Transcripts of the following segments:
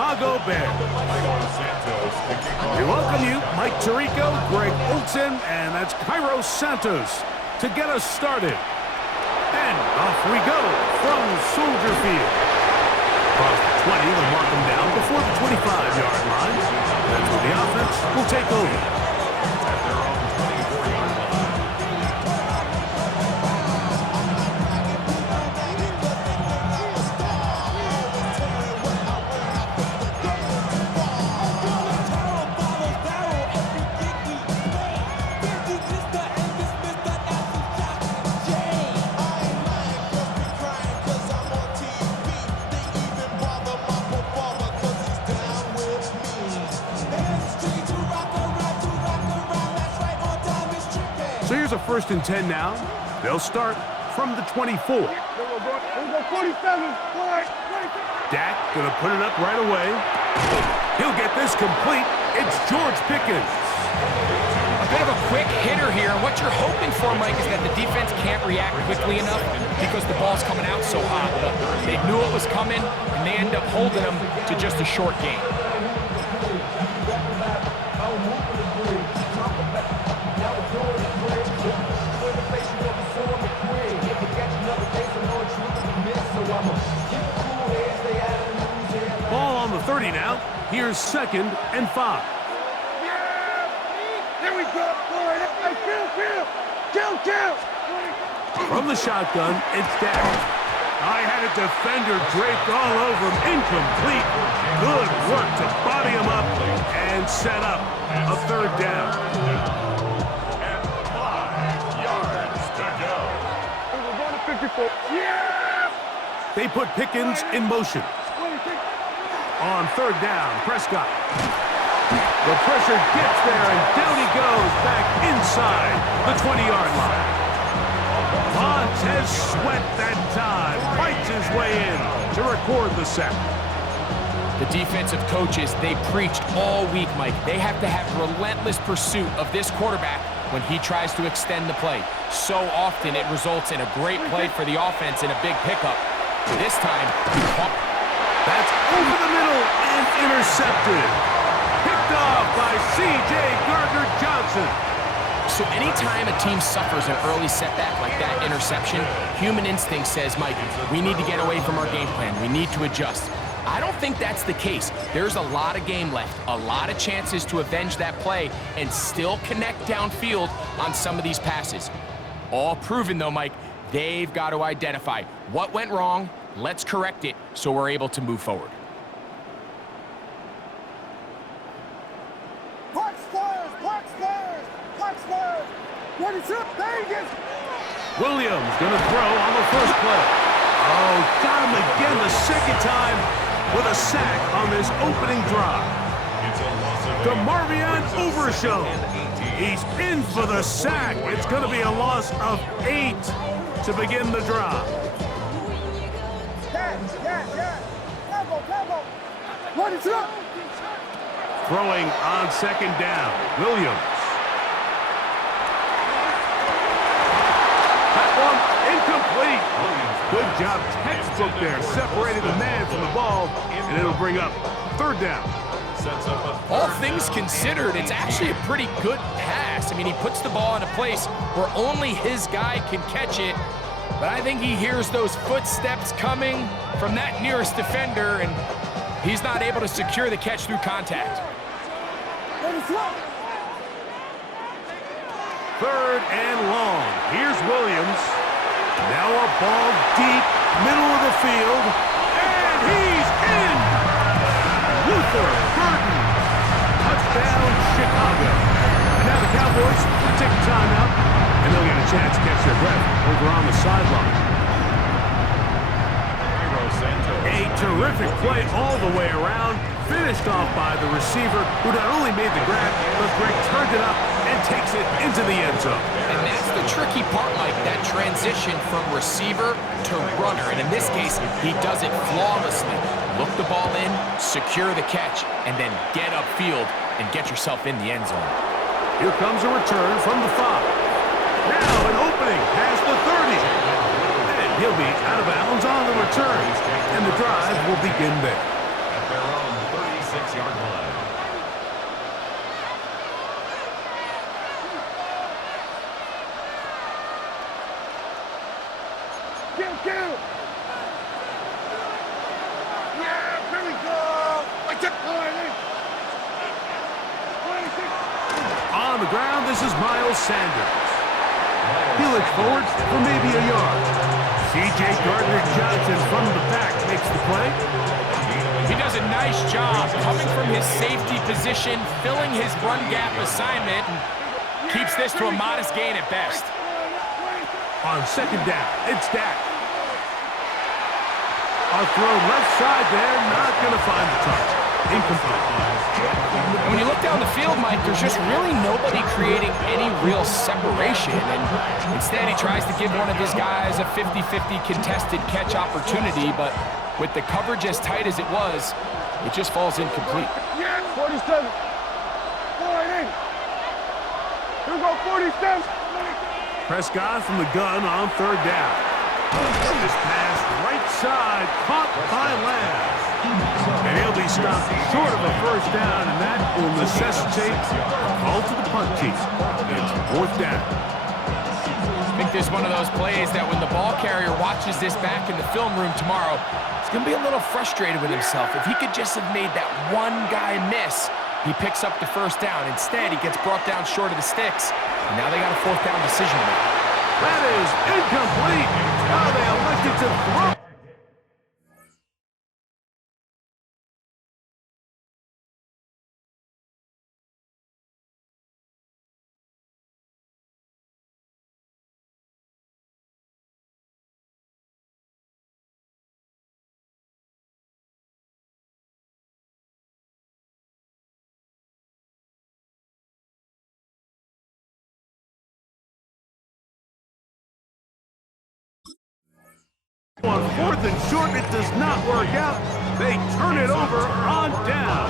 Chicago Bears. We welcome you, Mike Tirico, Greg Olson, and that's Cairo Santos to get us started. And off we go from Soldier Field. Across the 20, they'll mark them down before the 25-yard line. That's where the offense will take over. So here's a 1st and 10 now. They'll start from the 24. Dak gonna put it up right away. He'll get this complete. It's George Pickens. A bit of a quick hitter here. What you're hoping for, Mike, is that the defense can't react quickly enough because the ball's coming out so hot. But they knew it was coming, and they end up holding them to just a short game. Ball on the 30 now. Here's 2nd and 5. There we go. Kill. From the shotgun, it's Dak. I had a defender draped all over him. Incomplete. Good work to body him up and set up a 3rd down. And 5 yards to go. We're going to 54. Yeah! They put Pickens in motion. On 3rd down, Prescott. The pressure gets there, and down he goes back inside the 20-yard line. Montez Sweat that time fights his way in to record the sack. The defensive coaches, they preached all week, Mike. They have to have relentless pursuit of this quarterback when he tries to extend the play. So often it results in a great play for the offense and a big pickup. This time, he caught. That's over the middle and intercepted. Picked off by C.J. Gardner-Johnson. So anytime a team suffers an early setback like that interception, human instinct says, Mike, we need to get away from our game plan. We need to adjust. I don't think that's the case. There's a lot of game left, a lot of chances to avenge that play and still connect downfield on some of these passes. All proven, though, Mike, they've got to identify what went wrong. Let's correct it so we're able to move forward. Williams going to throw on the first play. Oh, got him again the 2nd time with a sack on this opening drive. DeMarvion Overshown. He's in for the sack. It's going to be a loss of 8 to begin the drive. Throwing on 2nd down, Williams. That one incomplete. Good job, textbook there, separating the man from the ball, and it'll bring up 3rd down. All things considered, it's actually a pretty good pass. I mean, he puts the ball in a place where only his guy can catch it, but I think he hears those footsteps coming from that nearest defender, and he's not able to secure the catch through contact. 3rd and long. Here's Williams. Now a ball deep, middle of the field, and he's in! Luther Burden. Touchdown, Chicago. And now the Cowboys will take a timeout, and they'll get a chance to catch their breath over on the sideline. A terrific play all the way around, finished off by the receiver, who not only made the grab, but Greg turned it up and takes it into the end zone. And that's the tricky part, Mike, that transition from receiver to runner. And in this case, he does it flawlessly. Look the ball in, secure the catch, and then get upfield and get yourself in the end zone. Here comes a return from the 5. Now an opening past the 30. And he'll be out of bounds on the return. And the drive will begin there. At their own kill. Yeah, here we go. Like that. On the ground, this is Miles Sanders. He looks forward for maybe a yard. C.J. Gardner-Johnson from the back makes the play. He does a nice job coming from his safety position, filling his run gap assignment, and keeps this to a modest gain at best. On second down, it's Dak. A throw left side there, not going to find the target. Incomplete. When you look down the field, Mike, there's just really nobody creating any real separation. And instead, he tries to give one of his guys a 50-50 contested catch opportunity, but with the coverage as tight as it was, it just falls incomplete. 47. 48. Here we go, 47. Prescott from the gun on third down. This pass right side, caught by Lamb. And he'll be stopped short of a first down, and that will necessitate a call to the punt team. It's fourth down. I think this is one of those plays that when the ball carrier watches this back in the film room tomorrow, he's going to be a little frustrated with himself. If he could just have made that one guy miss, he picks up the first down. Instead, he gets brought down short of the sticks, and now they got a fourth down decision to make. That is incomplete. Now they elected to throw. On fourth and short, it does not work out. They turn it over on down.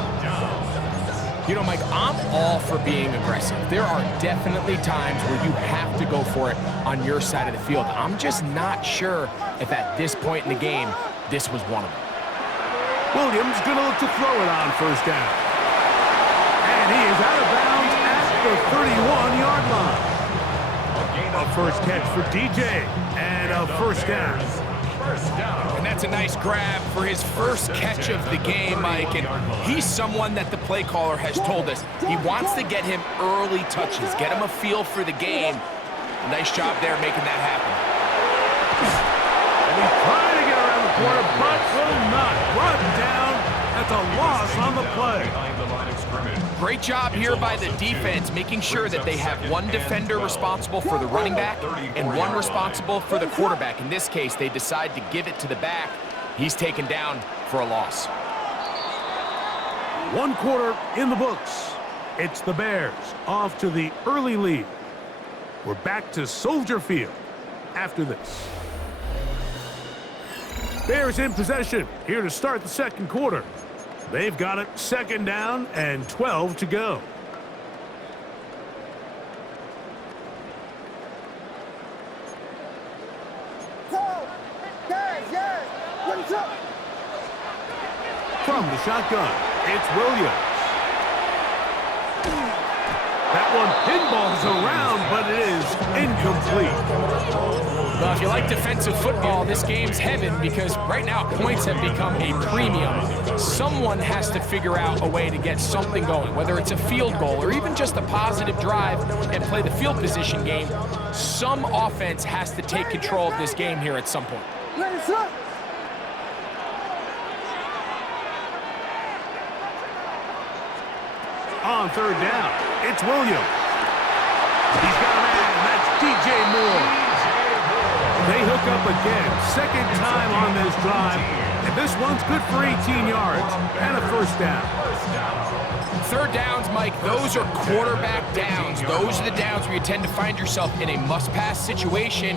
You know, Mike, I'm all for being aggressive. There are definitely times where you have to go for it on your side of the field. I'm just not sure if at this point in the game, this was one of them. Williams going to look to throw it on first down. And he is out of bounds at the 31-yard line. A first catch for DJ and a first down. And that's a nice grab for his first catch of the game, Mike. And he's someone that the play caller has told us he wants to get him early touches, get him a feel for the game. A nice job there making that happen. And he's trying to get around the corner, but will not. Run down at the loss on the play. Great job here by the defense, making sure that they have one defender responsible for the running back and one responsible for the quarterback. In this case, they decide to give it to the back. He's taken down for a loss. 1 quarter in the books. It's the Bears off to the early lead. We're back to Soldier Field after this. Bears in possession here to start the second quarter. They've got it second down and 12 to go. From the shotgun, it's Williams. That one pinballs around, but it is incomplete. Well, if you like defensive football, this game's heaven because right now points have become a premium. Someone has to figure out a way to get something going, whether it's a field goal or even just a positive drive and play the field position game. Some offense has to take control of this game here at some point. On third down, it's Williams. He's got a man, that's DJ Moore. They hook up again, second time on this drive, and this one's good for 18 yards and a first down. Third downs, Mike, those are quarterback downs. Those are the downs where you tend to find yourself in a must-pass situation,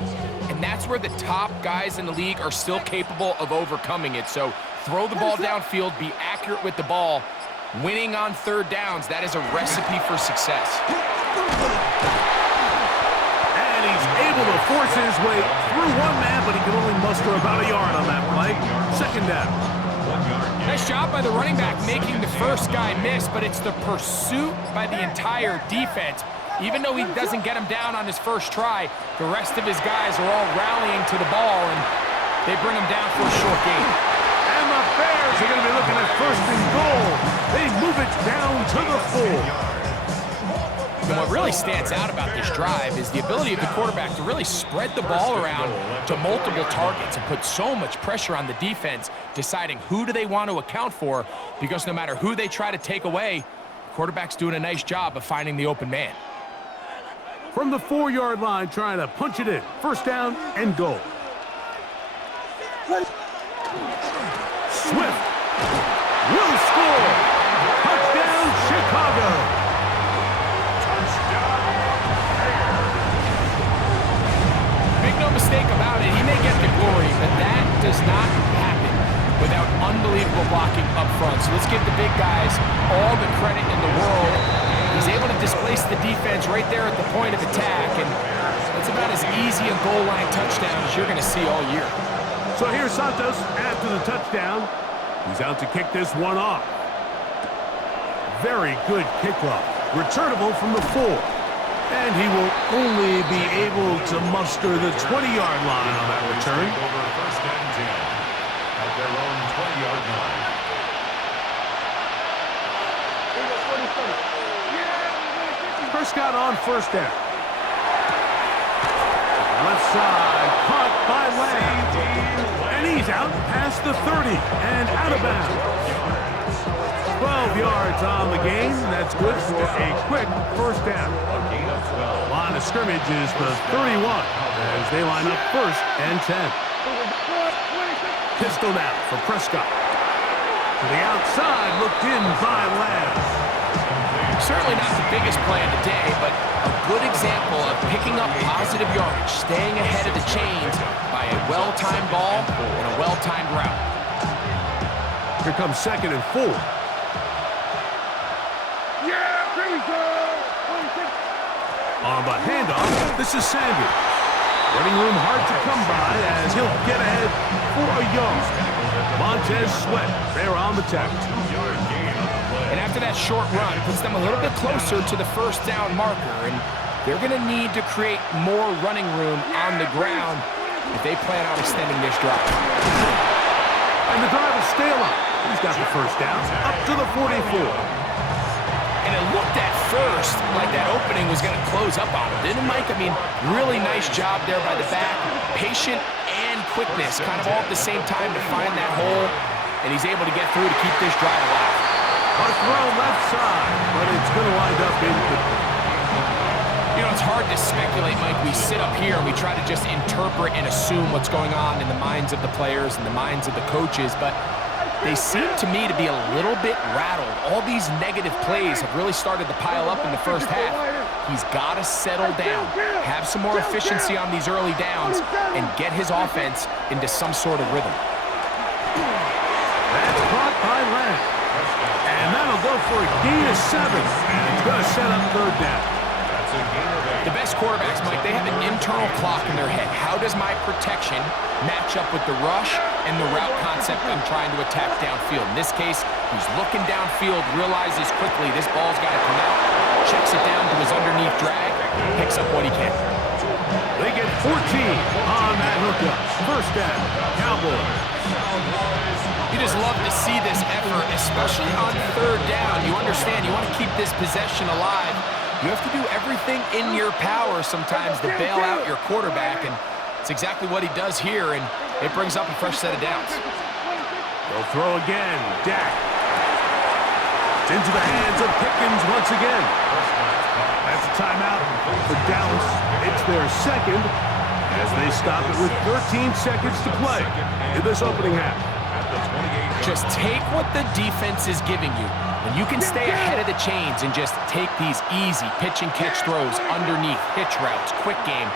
and that's where the top guys in the league are still capable of overcoming it. So throw the ball downfield, be accurate with the ball. Winning on third downs, that is a recipe for success. And he's able to force his way through one man, but he can only muster about a yard on that play. Second down. Nice job by the running back making the first guy miss, but it's the pursuit by the entire defense. Even though he doesn't get him down on his first try, the rest of his guys are all rallying to the ball, and They bring him down for a short gain. And the Bears are going to be looking at 1st and goal. They move it down to the 4. And what really stands out about this drive is the ability of the quarterback to really spread the ball around to multiple targets and put so much pressure on the defense, deciding who do they want to account for, because no matter who they try to take away, the quarterback's doing a nice job of finding the open man. From the 4-yard line, trying to punch it in. 1st down and goal. Swift will score. Touchdown, Chicago. Make no mistake about it, he may get the glory, but that does not happen without unbelievable blocking up front. So let's give the big guys all the credit in the world. He's able to displace the defense right there at the point of attack, and it's about as easy a goal line touchdown as you're going to see all year. So here's Santos after the touchdown. He's out to kick this one off. Very good kickoff. Returnable from the 4. And he will only be able to muster the 20-yard line on that return. Over 1st and 10 at their own 20-yard line. Prescott on 1st down. Left side, caught by Lamb. And he's out past the 30 and out of bounds. 12 yards on the game. That's good for a quick 1st down. Line of scrimmage is the 31 as they line up 1st and 10. Pistol now for Prescott. To the outside, looked in by Lamb. Certainly not the biggest play of the day, but a good example of picking up positive yardage, staying ahead of the chains by a well-timed ball and a well-timed route. Here comes 2nd and 4. On the handoff, this is Sanders. Running room hard to come by as he'll get ahead for a yard. Montez Sweat there on the tackle. And after that short run, puts them a little bit closer to the 1st down marker, and they're going to need to create more running room on the ground if they plan on extending this drive. And the drive will stay alive. He's got the 1st down up to the 44. And it looked at first like that opening was going to close up on him, didn't it, Mike? I mean, really nice job there by the back. Patient and quickness, kind of all at the same time to find that hole, and he's able to get through to keep this drive alive. A throw left side, but it's going to wind up incomplete. You know, it's hard to speculate, Mike. We sit up here and we try to just interpret and assume what's going on in the minds of the players and the minds of the coaches, but they seem to me to be a little bit rattled. All these negative plays have really started to pile up in the 1st half. He's got to settle down, have some more efficiency on these early downs, and get his offense into some sort of rhythm. That's caught by Lamb. And that'll go for a gain of 7. And it's going to set up 3rd down. The best quarterbacks, Mike, they have an internal clock in their head. How does my protection match up with the rush and the route concept I'm trying to attack downfield? In this case, he's looking downfield, realizes quickly this ball's got to come out, checks it down to his underneath drag, picks up what he can. They get 14 on that hookup. 1st down, Cowboys. You just love to see this effort, especially on 3rd down. You understand, you want to keep this possession alive. You have to do everything in your power sometimes to bail out your quarterback, and it's exactly what he does here, and it brings up a fresh set of downs. They'll throw again. Dak. It's into the hands of Pickens once again. That's a timeout for Dallas. It's their 2nd as they stop it with 13 seconds to play in this opening half. Just take what the defense is giving you. When you can stay ahead of the chains and just take these easy pitch-and-catch throws underneath, hitch routes, quick game,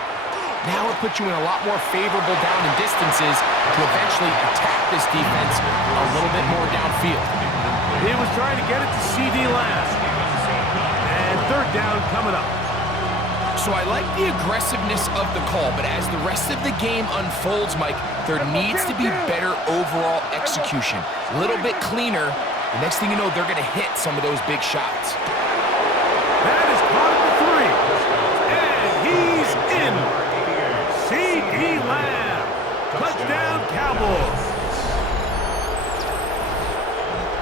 now it puts you in a lot more favorable down and distances to eventually attack this defense a little bit more downfield. He was trying to get it to CD Lamb. And 3rd down coming up. So I like the aggressiveness of the call, but as the rest of the game unfolds, Mike, there needs to be better overall execution. A little bit cleaner. The next thing you know, they're going to hit some of those big shots. That is caught at the 3. And he's in. C.D. Lamb Touchdown, Cowboys.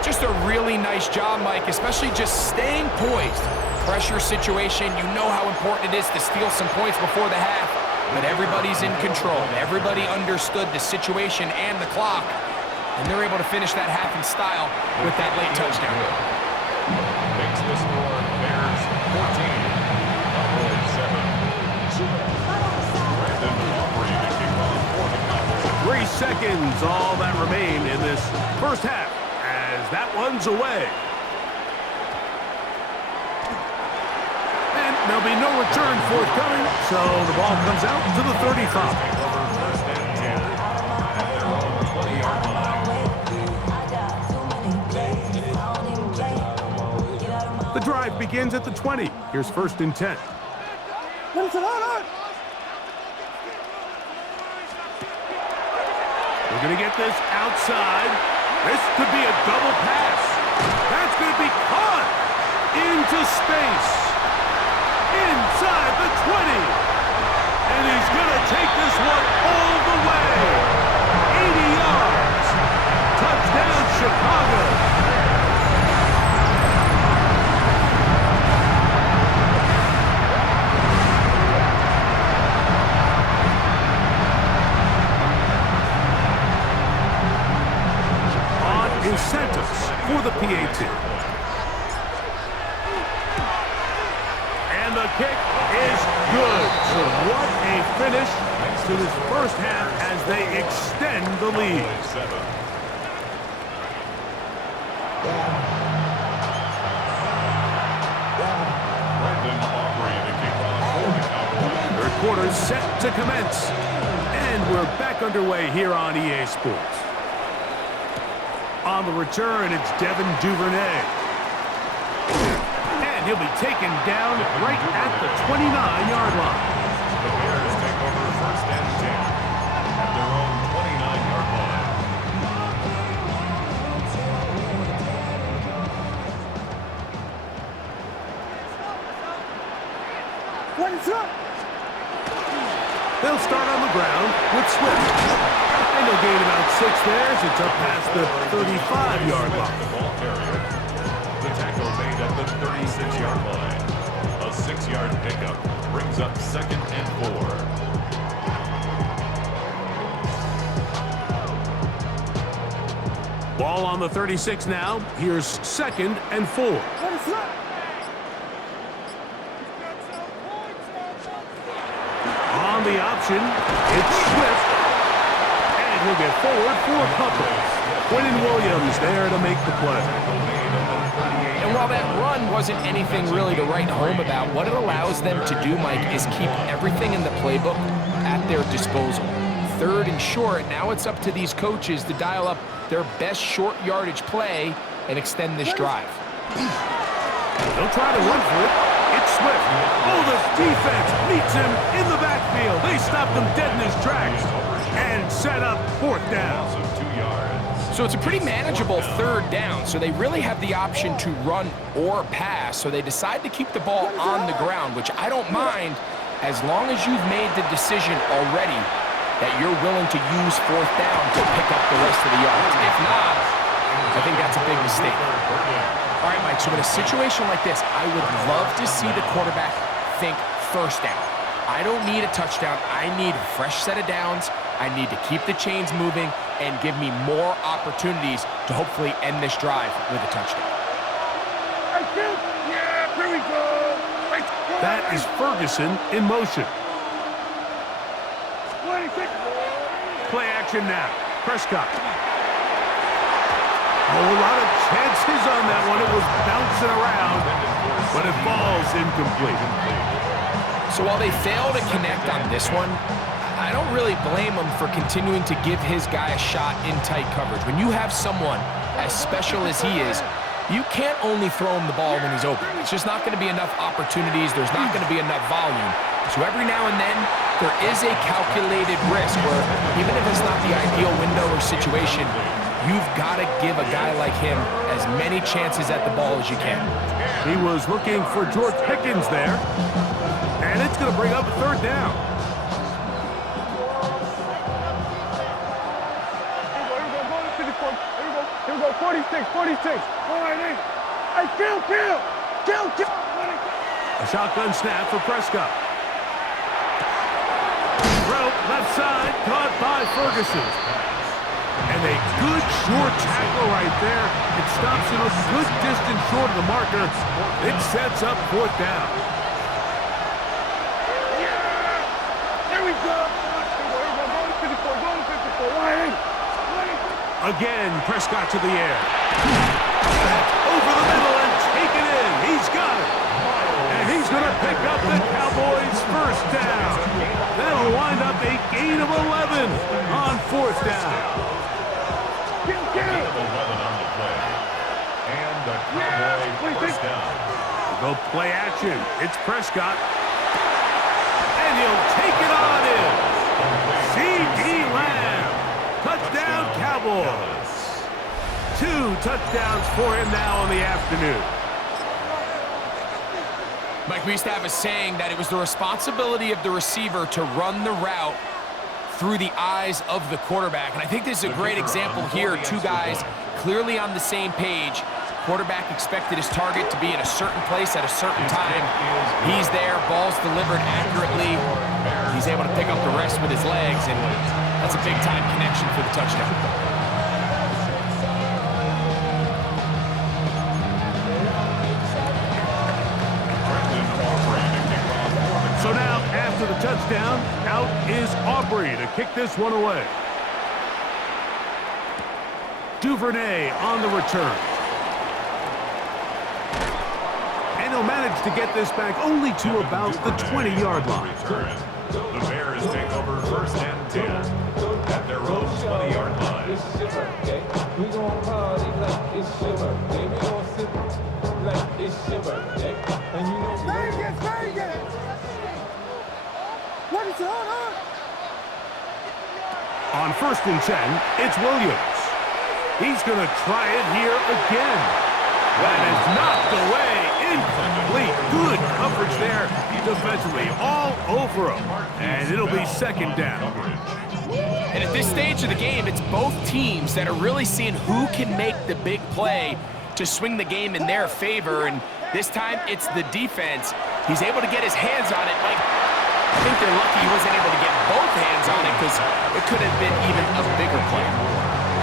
Just a really nice job, Mike, especially just staying poised. Pressure situation, you know how important it is to steal some points before the half, but everybody's in control. Everybody understood the situation and the clock, and they're able to finish that half in style with that late touchdown. Makes the score Bears 14, Cowboys 7. Brandon Aubrey to kick off for the Cowboys. 3 seconds, all that remain in this first half as that one's away. And there'll be no return forthcoming, so the ball comes out to the 35. Take over first and 10 at their own 20-yard line. The drive begins at the 20. Here's first and 10. We're going to get this outside. This could be a double pass. That's going to be caught into space. Inside the 20. And he's going to take this one all the way. 80 yards. Touchdown, Chicago. Incentives for the PAT. And the kick is good. So what a finish to this first half as they extend the lead. Brandon Aubrey to kick off for the Cowboys. Third quarter set to commence. And we're back underway here on EA Sports. On the return, it's Devin Duvernay. And he'll be taken down right at the 29-yard line. The Bears take over first and 10 at their own 29-yard line. What is up? They'll start on the ground with Swift. And they'll gain about 6 there as it's up past the 35-yard line. The ball carrier. The tackle made at the 36-yard line. A 6-yard pickup brings up second and 4. Ball on the 36 now. Here's second and 4. What is up? On the option, it's Swift. He'll get forward for a couple. Quentin Williams there to make the play. And while that run wasn't anything really to write home about, what it allows them to do, Mike, is keep everything in the playbook at their disposal. Third and short, now it's up to these coaches to dial up their best short yardage play and extend this drive. They'll try to run for it. It's Swift. Oh, the defense meets him in the backfield. They stopped him dead in his tracks and set up fourth down. So 2 yards. So it's a pretty manageable third down, so they really have the option to run or pass, so they decide to keep the ball on the ground, which I don't mind as long as you've made the decision already that you're willing to use fourth down to pick up the rest of the yards. If not, I think that's a big mistake. All right, Mike, so in a situation like this, I would love to see the quarterback think first down. I don't need a touchdown. I need a fresh set of downs. I need to keep the chains moving and give me more opportunities to hopefully end this drive with a touchdown. Yeah, here we go. That is Ferguson in motion. Play action now. Prescott. A whole lot of chances on that one. It was bouncing around, but it falls incomplete. So while they fail to connect on this one, I don't really blame him for continuing to give his guy a shot in tight coverage. When you have someone as special as he is, you can't only throw him the ball when he's open. It's just not going to be enough opportunities. There's not going to be enough volume. So every now and then, there is a calculated risk where even if it's not the ideal window or situation, you've got to give a guy like him as many chances at the ball as you can. He was looking for George Pickens there, and it's going to bring up a third down. 46, 46. All right, hey. Hey, kill. A shotgun snap for Prescott. Throw left side, caught by Ferguson. And a good short tackle right there. It stops him a good distance short of the marker. It sets up 4th down. There we go. Go to 54. All right, hey. Again, Prescott to the air. Back over the middle and take it in. He's got it. And he's going to pick up the Cowboys' 1st down. That'll wind up a gain of 11 on 4th down. Gain of 11 on the play. And the Cowboy 1st down. Go play action. It's Prescott. And he'll take it on in. C.D. Lamb. Touchdown, Cowboys. 2 touchdowns for him now in the afternoon. Mike, we used to have a saying that it was the responsibility of the receiver to run the route through the eyes of the quarterback. And I think this is a great example here. 2 guys clearly on the same page. Quarterback expected his target to be in a certain place at a certain time. He's there, ball's delivered accurately. He's able to pick up the rest with his legs, and that's a big-time connection for the touchdown. So now, after the touchdown, out is Aubrey to kick this one away. Duvernay on the return. And he'll manage to get this back only to about the 20-yard line. The Bears take over 1st and 10 at their own 20-yard line. We gon' party like it's your birthday. We gon' sip like it's your birthday. And you know Vegas. What is on? On 1st and 10, it's Williams. He's going to try it here again. That is knocked away. Incomplete. Good coverage there defensively. All over him. And it'll be 2nd down. And at this stage of the game, it's both teams that are really seeing who can make the big play to swing the game in their favor. And this time, it's the defense. He's able to get his hands on it. Like, I think they're lucky he wasn't able to get both hands on it because it could have been even a bigger play.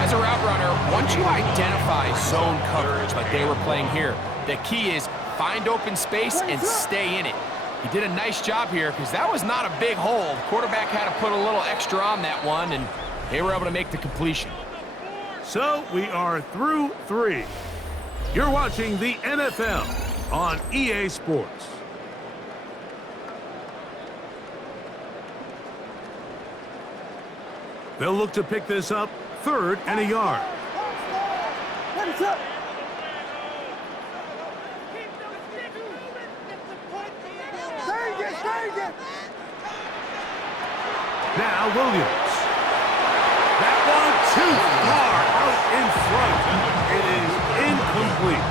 As a route runner, once you identify zone coverage like they were playing here, the key is find open space and stay in it. He did a nice job here because that was not a big hole. The quarterback had to put a little extra on that one, and they were able to make the completion. So we are through 3. You're watching the NFL on EA Sports. They'll look to pick this up 3rd and a yard. What is up? Vegas. Now Williams. That one too far out in front. It is incomplete.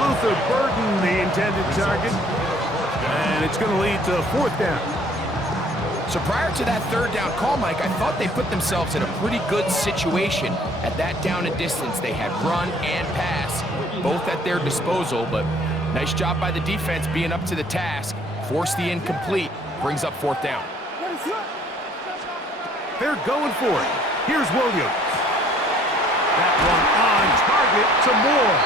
Luther Burden, the intended target. And it's going to lead to 4th down. So prior to that 3rd down call, Mike, I thought they put themselves in a pretty good situation at that down and distance. They had run and pass, both at their disposal, but nice job by the defense being up to the task. Force the incomplete, brings up 4th down. They're going for it. Here's Williams. That one on target to Moore.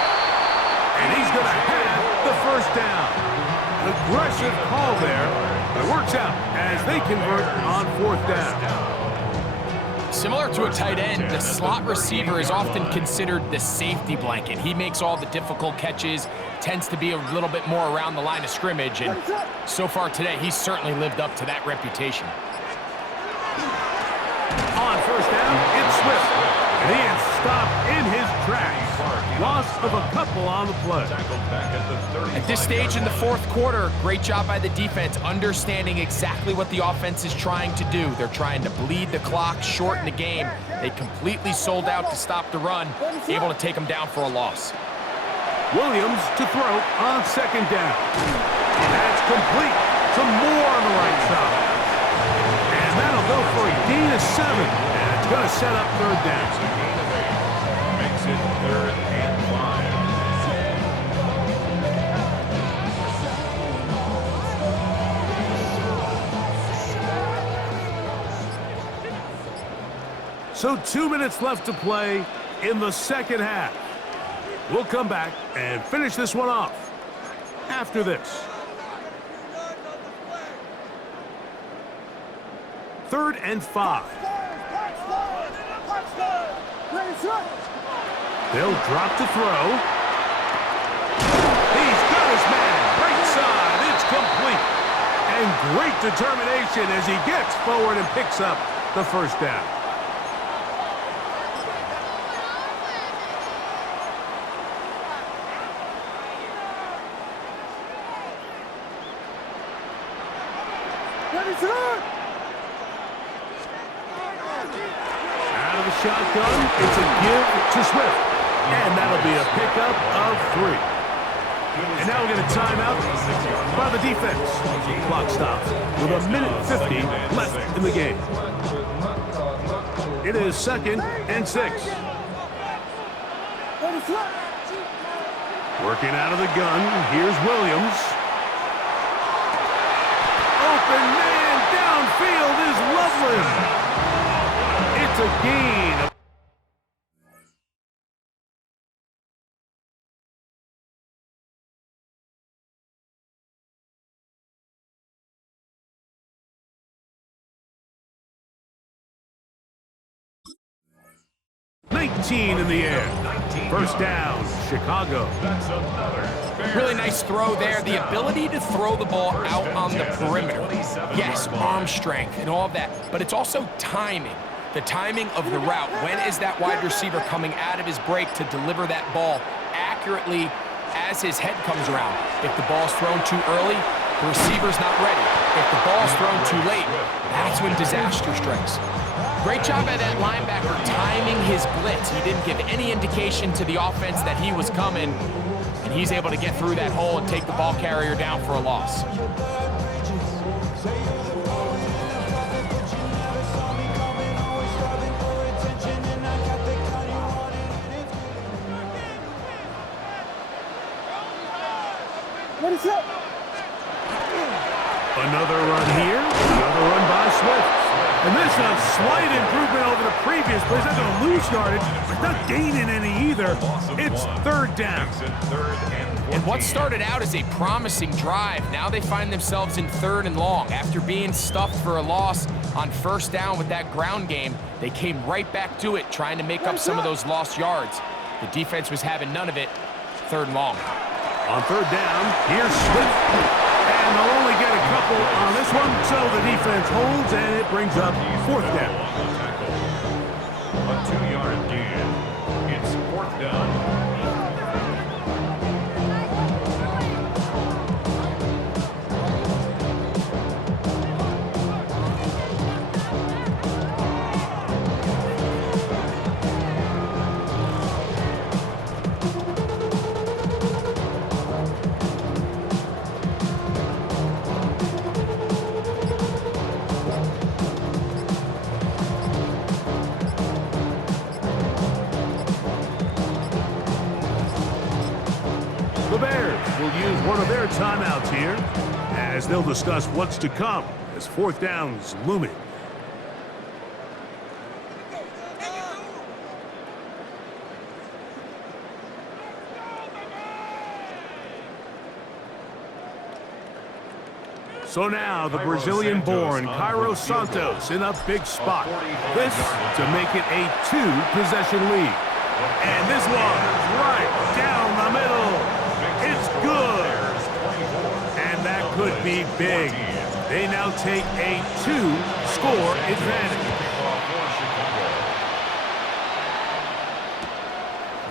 And he's going to have the 1st down. Aggressive call there. It works out as they convert on 4th down. Similar to a tight end, the slot receiver is often considered the safety blanket. He makes all the difficult catches, tends to be a little bit more around the line of scrimmage, and so far today, he's certainly lived up to that reputation. On 1st down, it's Swift. And he is stopped in his tracks. Loss of a couple on the play. At this stage in the 4th quarter, great job by the defense, understanding exactly what the offense is trying to do. They're trying to bleed the clock, shorten the game. They completely sold out to stop the run, able to take them down for a loss. Williams to throw on 2nd down. That's complete. Some more on the right side. And that'll go for a gain of 7. And it's going to set up 3rd down. Makes it 3rd and So 2 minutes left to play in the second half. We'll come back and finish this one off after this. 3rd and 5. They'll drop to throw. He's got his man. Right side. It's complete. And great determination as he gets forward and picks up the first down. Out of the shotgun, it's a give to Swift. And that'll be a pickup of 3. And now we're going to time out by the defense. Clock stops with 1:50 left in the game. It is 2nd and 6. Working out of the gun, here's Williams. Open man downfield is lovely. It's a gain of 19 in the air. First down, Chicago. Really nice throw there. The ability to throw the ball out on the perimeter. Yes, arm strength and all of that, but it's also timing. The timing of the route. When is that wide receiver coming out of his break to deliver that ball accurately as his head comes around? If the ball's thrown too early, the receiver's not ready. If the ball's thrown too late, that's when disaster strikes. Great job by that linebacker timing his blitz. He didn't give any indication to the offense that he was coming, and he's able to get through that hole and take the ball carrier down for a loss. Another run here, another run by Swift. And this is a slight improvement over the previous play. He's not going to lose yardage. He's not gaining any either. It's 3rd down. And what started out as a promising drive, now they find themselves in 3rd and long. After being stuffed for a loss on 1st down with that ground game, they came right back to it, trying to make up some of those lost yards. The defense was having none of it. 3rd and long. On 3rd down, here's Swift. And they'll only get a couple on this one, so the defense holds, and it brings up 4th down. A 2-yard gain. It's 4th down. The Bears will use one of their timeouts here as they'll discuss what's to come as 4th down's looming. So now the Brazilian-born Cairo Santos in a big spot. This to make it a 2-possession lead. And this one right down the middle. It's good. And that could be big. They now take a 2-score advantage.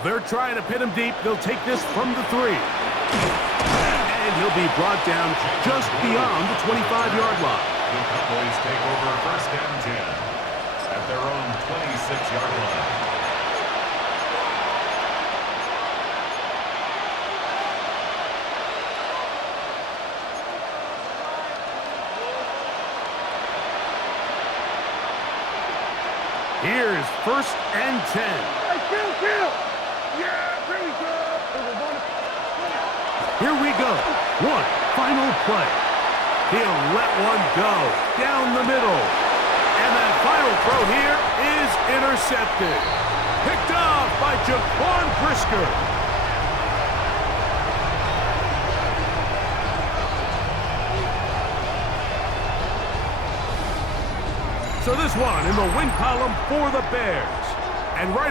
They're trying to pin him deep. They'll take this from the 3. And he'll be brought down just beyond the 25-yard line. The Cowboys take over 1st and 10 at their own 26-yard line. Here's 1st and 10. Hey, Phil! Yeah, pretty good. Here we go. One final play. He'll let one go down the middle. And that final throw here is intercepted. Picked off by Jaquan Brisker. So this one in the win column for the Bears. And right